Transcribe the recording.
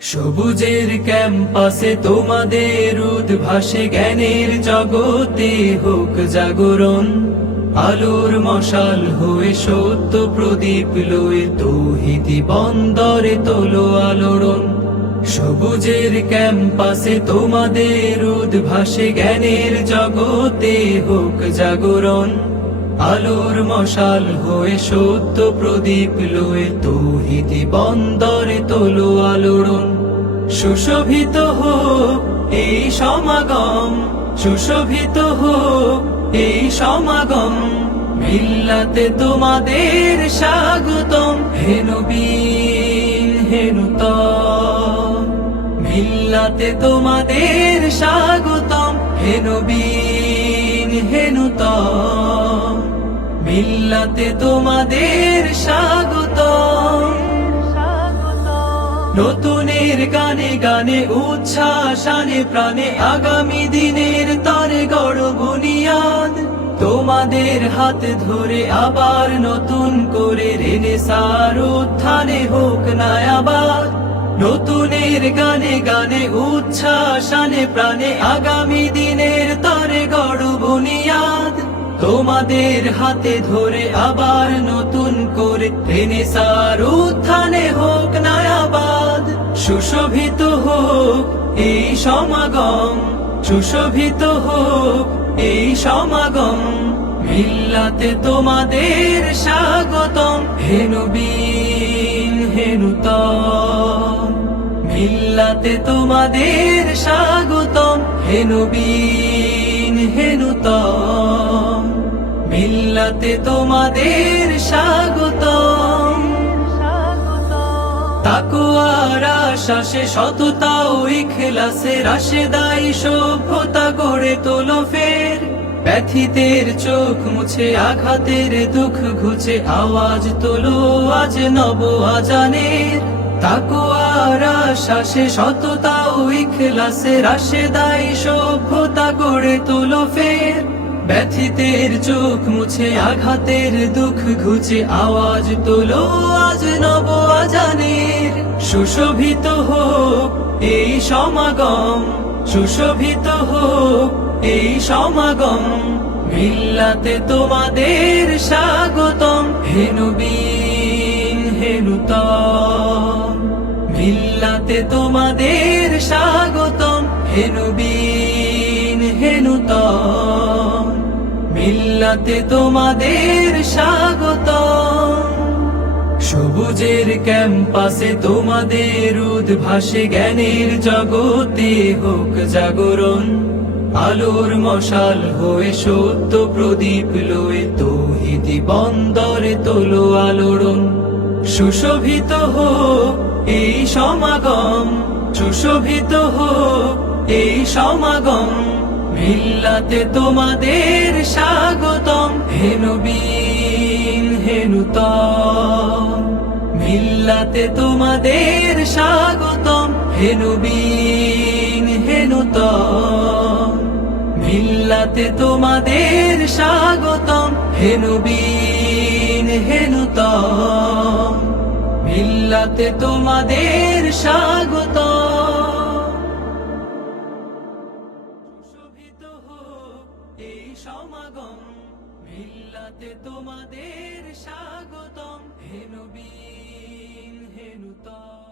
সবুজের ক্যাম্পাসে তোমাদের উদ্ভাসে জ্ঞানের জগতে হোক জাগরণ। আলোর মশাল হয়ে সত্য প্রদীপ লয়ে তৌহিদি বন্দরে তোলো আলোড়ন। সবুজের ক্যাম্পাসে তোমাদের উদ্ভাসে জ্ঞানের জগতে হোক জাগরণ। আলোর মশাল হয়ে সত্য প্রদীপ লয়ে তৌহিদি বন্দরে তোলো আলোড়ন। সুশোভিত হোক এই সমাগম, সুশোভিত হোক এই সমাগম, মিল্লাতে তোমাদের স্বাগতম হেনবীন হেনুতম মিল্লাতে তোমাদের স্বাগতম হেনবীন মিল্লাতে তোমাদের স্বাগতম নতুনের গানে গানে উচ্ছ্বাসানে প্রাণে আগামী দিনের তরে গড় বুনিয়াদ। তোমাদের হাত ধরে আবার নতুন করে রেনে সার উত্থানে হোক না আবার নতুনের গানে গানে উচ্ছ্বাসানে প্রাণে আগামী দিনের তোমাদের হাতে ধরে আবার নতুন করে টেনে সার উত্থানে হোক নায়াবাদ সুশোভিত হোক এই সমাগম, সুশোভিত হোক এই সমাগম। মিল্লাতে তোমাদের স্বাগতম হেনুবীন হেনুতম মিল্লাতে তোমাদের স্বাগতম হেনুবীন মিল্লাতে তোমাদের স্বাগতম। তাকুয়ার আশ্বাসে সততা ও ইখলাসে রাশে দায়ী সভ্যতা গড়ে তোলো ফের। ব্যথিতের চোখ মুছে, আঘাতের দুঃখ ঘুচে, আওয়াজ তোলো আজ নব আজানের। তাকুয়ার আশ্বাসে সততা ও ইখলাসে রাশে দায়ী সভ্যতা গড়ে তোলো ফের। ব্যথিতের চোখ মুছে, আঘাতের দুঃখ ঘুচে, আওয়াজ তোলো আজ নব আজানের। সুশোভিত হোক এই সমাগম, সুশোভিত হোক এই সমাগম, মিল্লাতে তোমাদের স্বাগতম হেনুবীন হেনুতম মিল্লাতে তোমাদের স্বাগতম হেনুবীন মিল্লাতে তোমাদের স্বাগতম। সবুজের ক্যাম্পাসে তোমাদের উদ্ভাসে জ্ঞানের জগতে হোক জাগরণ। আলোর মশাল হয়ে সত্য প্রদীপ লয়ে তৌহিদি বন্দরে তোলো আলোড়ন। সুশোভিত হোক এই সমাগম, সুশোভিত হোক এই সমাগম। মিল্লাতে তোমাদের হেনু বিন মিল্লাতে তোমাদের স্বাগতম। হেনু বিন মিল্লাতে তোমাদের স্বাগতম। হেনু বিন মিল্লাতে তোমাদের স্বাগতম। সমাগম। মিল্লাতে তোমাদের স্বাগতম হেনবীন হেনুতম